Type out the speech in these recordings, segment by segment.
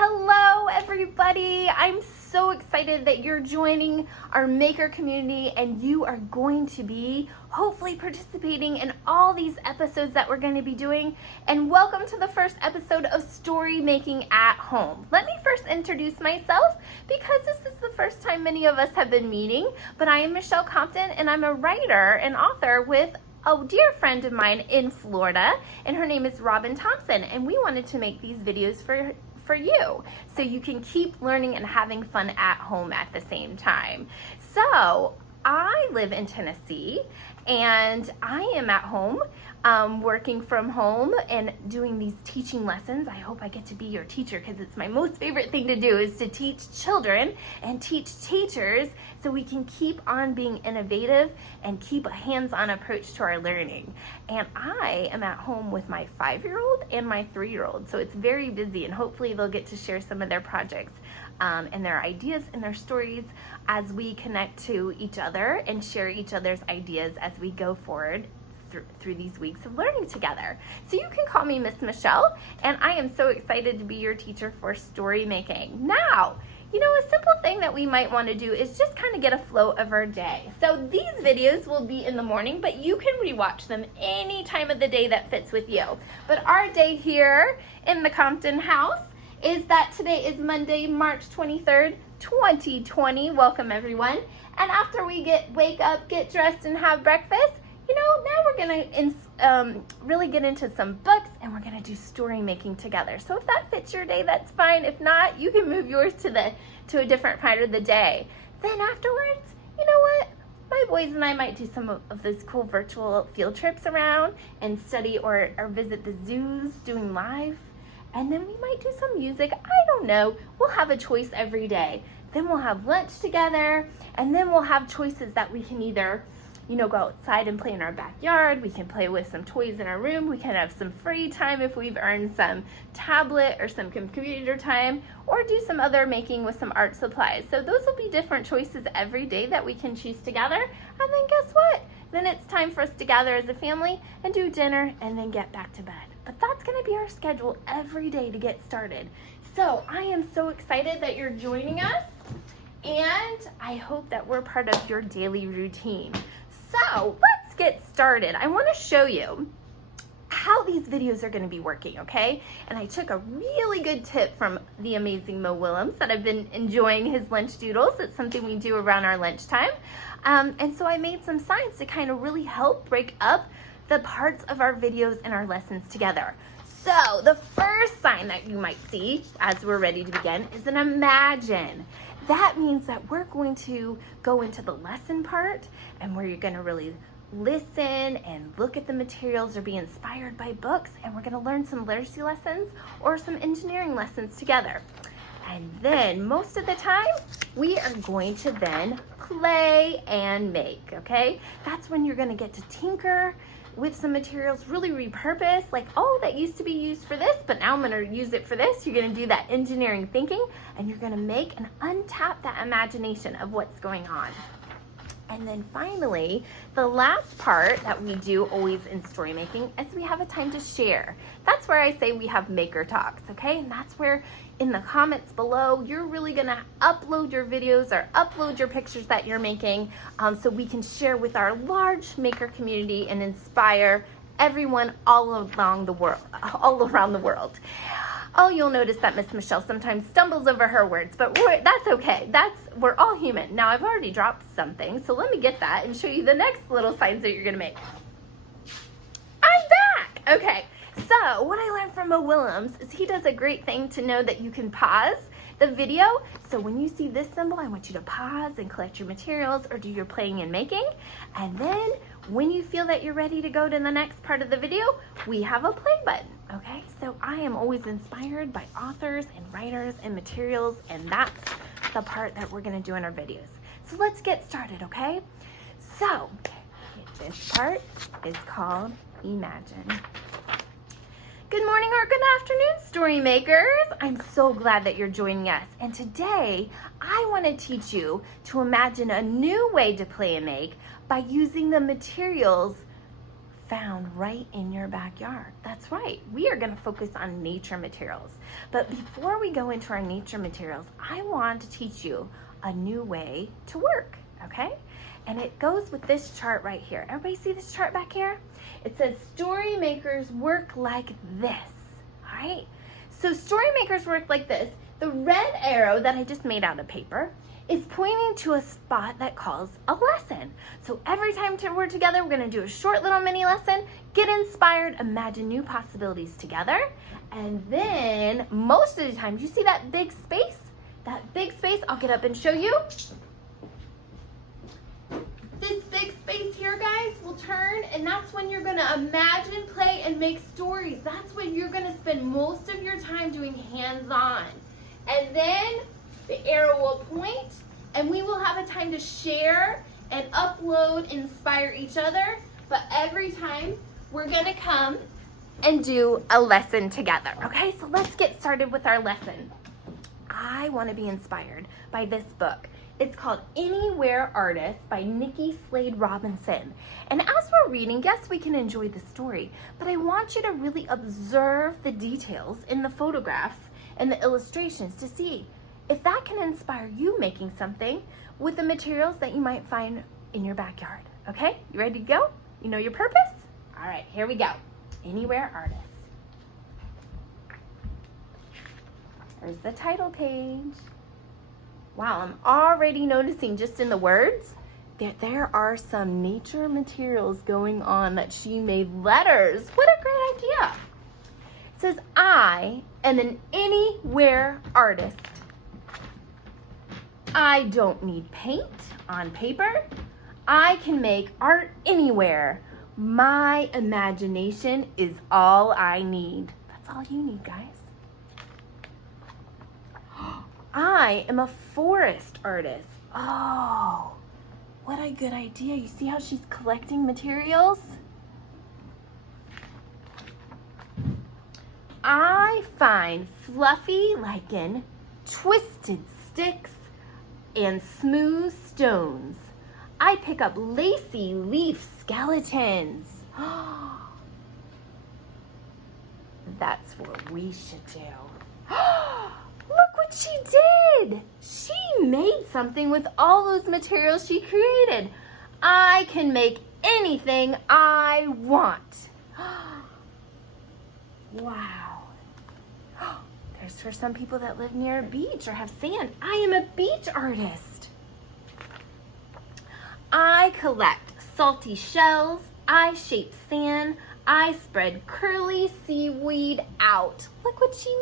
Hello everybody! I'm so excited that you're joining our maker community and you are going to be hopefully participating in all these episodes that we're going to be doing. And welcome to the first episode of Story Making at Home. Let me first introduce myself because this is the first time many of us have been meeting, but I am Michelle Compton and I'm a writer and author with a dear friend of mine in Florida, and her name is Robin Thompson, and we wanted to make these videos for you so you can keep learning and having fun at home at the same time. So I live in Tennessee and I am at home working from home and doing these teaching lessons. I hope I get to be your teacher because it's my most favorite thing to do is to teach children and teach teachers so we can keep on being innovative and keep a hands-on approach to our learning. And I am at home with my 5-year-old and my 3-year-old, so it's very busy, and hopefully they'll get to share some of their projects and their ideas and their stories as we connect to each other and share each other's ideas as we go forward through these weeks of learning together. So you can call me Miss Michelle, and I am so excited to be your teacher for story making. Now, you know, a simple thing that we might want to do is just kind of get a flow of our day. So these videos will be in the morning, but you can rewatch them any time of the day that fits with you. But our day here in the Compton house is that today is Monday, March 23rd, 2020. Welcome everyone. And after we wake up, get dressed, and have breakfast, you know, now we're gonna really get into some books and we're gonna do story making together. So if that fits your day, that's fine. If not, you can move yours to a different part of the day. Then afterwards, you know what? My boys and I might do some of those cool virtual field trips around and study or visit the zoos doing live. And then we might do some music. I don't know. We'll have a choice every day. Then we'll have lunch together, and then we'll have choices that we can either, you know, go outside and play in our backyard. We can play with some toys in our room. We can have some free time if we've earned some tablet or some computer time, or do some other making with some art supplies. So those will be different choices every day that we can choose together. And then guess what? Then it's time for us to gather as a family and do dinner and then get back to bed. But that's gonna be our schedule every day to get started. So I am so excited that you're joining us, and I hope that we're part of your daily routine. So let's get started. I want to show you how these videos are going to be working, okay? And I took a really good tip from the amazing Mo Willems that I've been enjoying his lunch doodles. It's something we do around our lunchtime. And so I made some signs to kind of really help break up the parts of our videos and our lessons together. So the first sign that you might see as we're ready to begin is an imagine. That means that we're going to go into the lesson part and where you're going to really listen and look at the materials or be inspired by books, and we're going to learn some literacy lessons or some engineering lessons together. And then most of the time we are going to then play and make, okay? That's when you're going to get to tinker with some materials, really repurpose, like, oh, that used to be used for this, but now I'm gonna use it for this. You're gonna do that engineering thinking, and you're gonna make and untap that imagination of what's going on. And then finally, the last part that we do always in story making is we have a time to share. That's where I say we have maker talks, okay? And that's where in the comments below, you're really gonna upload your videos or upload your pictures that you're making so we can share with our large maker community and inspire everyone all around the world. Oh, you'll notice that Miss Michelle sometimes stumbles over her words, but that's okay. We're all human. Now, I've already dropped something, so let me get that and show you the next little signs that you're gonna make. I'm back! Okay, so what I learned from Mo Willems is he does a great thing to know that you can pause the video. So when you see this symbol, I want you to pause and collect your materials or do your playing and making. And then when you feel that you're ready to go to the next part of the video, we have a play button, okay? So I am always inspired by authors and writers and materials, and that's the part that we're gonna do in our videos. So let's get started, okay? So this part is called Imagine. Good morning or good afternoon, story makers. I'm so glad that you're joining us. And today, I want to teach you to imagine a new way to play and make by using the materials found right in your backyard. That's right. We are going to focus on nature materials. But before we go into our nature materials, I want to teach you a new way to work, okay? And it goes with this chart right here. Everybody see this chart back here? It says story makers work like this, all right? So story makers work like this. The red arrow that I just made out of paper is pointing to a spot that calls a lesson. So every time we're together, we're gonna do a short little mini lesson, get inspired, imagine new possibilities together. And then most of the time, you see that big space? That big space, I'll get up and show you. This big space here, guys, will turn, and that's when you're gonna imagine, play, and make stories. That's when you're gonna spend most of your time doing hands-on. And then the arrow will point, and we will have a time to share and upload, inspire each other. But every time, we're gonna come and do a lesson together. Okay, so let's get started with our lesson. I wanna be inspired by this book. It's called Anywhere Artist by Nikki Slade Robinson. And as we're reading, yes, we can enjoy the story, but I want you to really observe the details in the photographs and the illustrations to see if that can inspire you making something with the materials that you might find in your backyard. Okay, you ready to go? You know your purpose? All right, here we go. Anywhere Artist. There's the title page. Wow, I'm already noticing just in the words that there are some nature materials going on that she made letters. What a great idea. It says, I am an anywhere artist. I don't need paint on paper. I can make art anywhere. My imagination is all I need. That's all you need, guys. I am a forest artist. Oh, what a good idea. You see how she's collecting materials? I find fluffy lichen, twisted sticks, and smooth stones. I pick up lacy leaf skeletons. That's what we should do. Look what she did! She made something with all those materials she created. I can make anything I want. Wow. There's for some people that live near a beach or have sand. I am a beach artist. I collect salty shells. I shape sand. I spread curly seaweed out. Look what she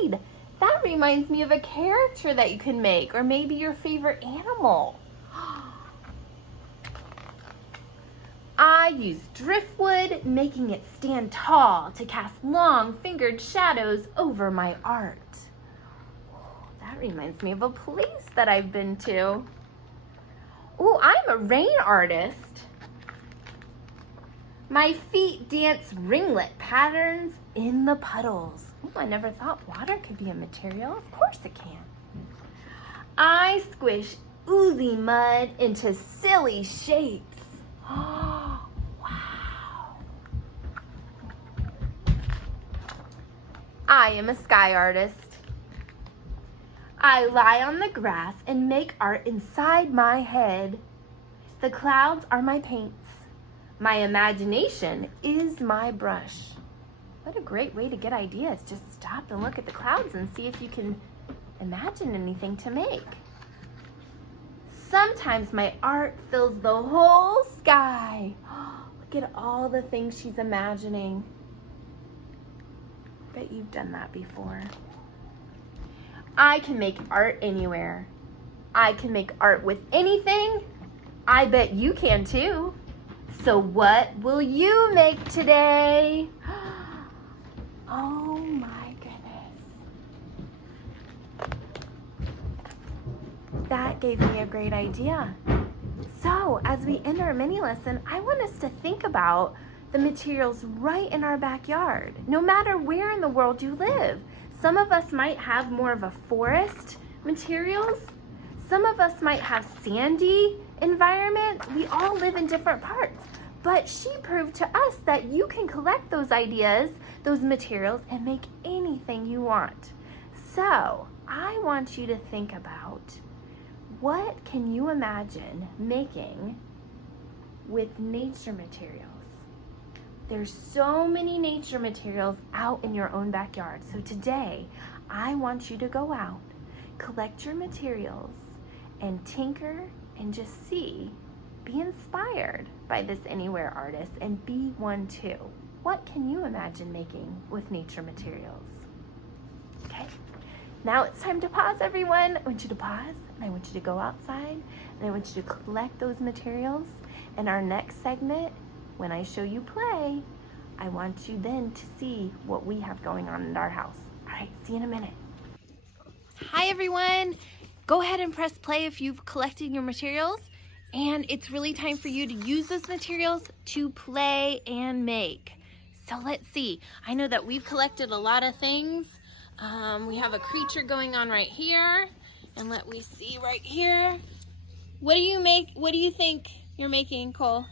made. That reminds me of a character that you can make, or maybe your favorite animal. I use driftwood, making it stand tall to cast long-fingered shadows over my art. That reminds me of a place that I've been to. Oh, I'm a rain artist. My feet dance ringlet patterns in the puddles. Oh, I never thought water could be a material. Of course it can. I squish oozy mud into silly shapes. Oh, wow. I am a sky artist. I lie on the grass and make art inside my head. The clouds are my paints. My imagination is my brush. What a great way to get ideas. Just stop and look at the clouds and see if you can imagine anything to make. Sometimes my art fills the whole sky. Look at all the things she's imagining. Bet you've done that before. I can make art anywhere. I can make art with anything. I bet you can too. So what will you make today? Oh my goodness. That gave me a great idea. So as we end our mini lesson, I want us to think about the materials right in our backyard, no matter where in the world you live. Some of us might have more of a forest materials. Some of us might have sandy environments. We all live in different parts. But she proved to us that you can collect those ideas, those materials, and make anything you want. So I want you to think about, what can you imagine making with nature materials? There's so many nature materials out in your own backyard. So today, I want you to go out, collect your materials, and tinker and just see. Be inspired by this Anywhere artist and be one too. What can you imagine making with nature materials? Okay, now it's time to pause, everyone. I want you to pause, and I want you to go outside, and I want you to collect those materials. In our next segment, when I show you play, I want you then to see what we have going on in our house. All right, see you in a minute. Hi, everyone. Go ahead and press play if you've collected your materials. And it's really time for you to use those materials to play and make. So let's see. I know that we've collected a lot of things. We have a creature going on right here. And let me see right here. What do you make? What do you think you're making, Cole?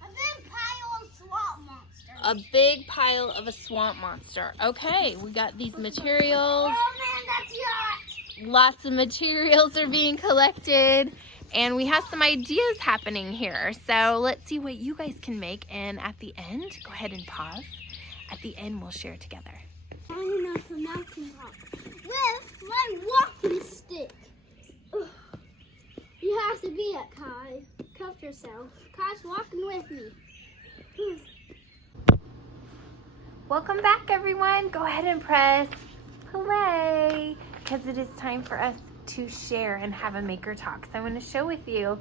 A big pile of swamp monsters. A big pile of a swamp monster. Okay, we got these materials. Oh man, that's yacht. Lots of materials are being collected. And we have some ideas happening here. So let's see what you guys can make. And at the end, go ahead and pause. At the end, we'll share together. Climbing up a mountain top with my walking stick. Ugh. You have to be it, Kai. Help yourself. Kai's walking with me. Welcome back, everyone. Go ahead and press play because it is time for us to share and have a maker talk. So I want to share with you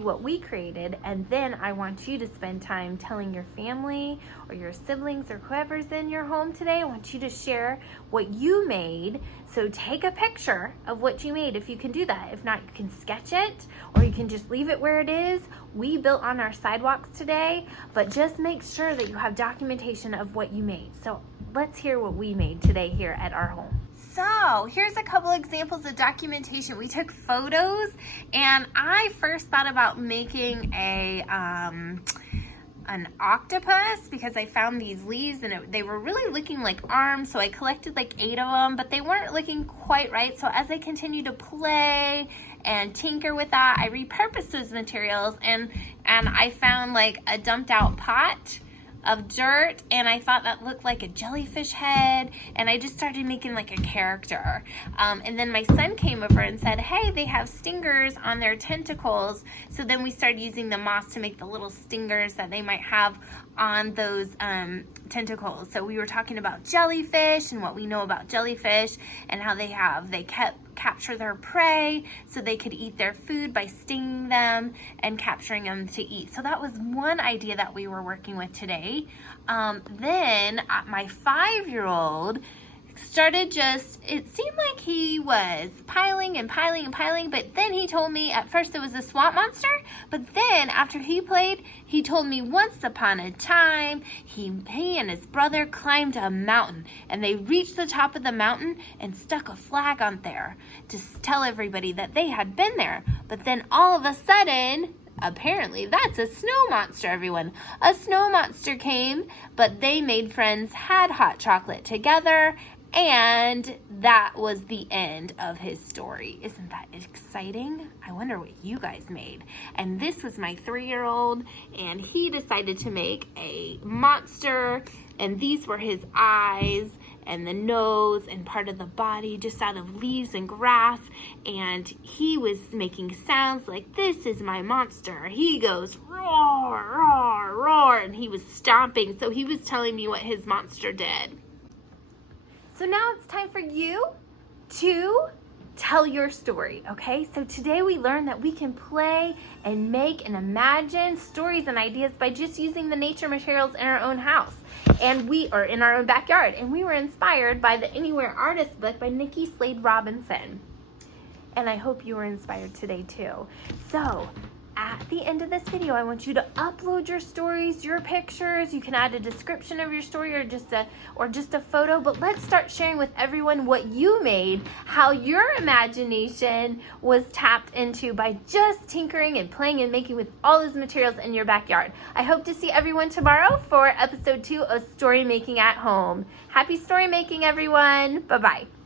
what we created, and then I want you to spend time telling your family or your siblings or whoever's in your home today. I want you to share what you made. So take a picture of what you made if you can do that. If not, you can sketch it or you can just leave it where it is. We built on our sidewalks today, but just make sure that you have documentation of what you made. So let's hear what we made today here at our home. So here's a couple examples of documentation. We took photos, and I first thought about making an octopus because I found these leaves and they were really looking like arms, so I collected like 8 of them, but they weren't looking quite right. So as I continued to play and tinker with that, I repurposed those materials, and I found like a dumped out pot of dirt, and I thought that looked like a jellyfish head, and I just started making like a character. And then my son came over and said, hey, they have stingers on their tentacles. So then we started using the moss to make the little stingers that they might have on those tentacles. So we were talking about jellyfish and what we know about jellyfish and how they capture their prey so they could eat their food by stinging them and capturing them to eat. So that was one idea that we were working with today. Then my 5-year-old started it seemed like he was piling and piling and piling, but then he told me at first it was a swamp monster, but then after he played, he told me once upon a time, he and his brother climbed a mountain, and they reached the top of the mountain and stuck a flag on there to tell everybody that they had been there. But then all of a sudden, apparently that's a snow monster, everyone. A snow monster came, but they made friends, had hot chocolate together, and that was the end of his story. Isn't that exciting? I wonder what you guys made. And this was my 3-year-old, and he decided to make a monster, and these were his eyes and the nose and part of the body just out of leaves and grass, and he was making sounds like, this is my monster. He goes roar, roar, roar, and he was stomping, so he was telling me what his monster did. So now it's time for you to tell your story, okay? So today we learned that we can play and make and imagine stories and ideas by just using the nature materials in our own house. And we are in our own backyard. And we were inspired by the Anywhere Artist book by Nikki Slade Robinson. And I hope you were inspired today too. So at the end of this video, I want you to upload your stories, your pictures. You can add a description of your story or just a photo, but let's start sharing with everyone what you made, how your imagination was tapped into by just tinkering and playing and making with all those materials in your backyard. I hope to see everyone tomorrow for episode 2 of Story Making at Home. Happy story making, everyone. Bye-bye.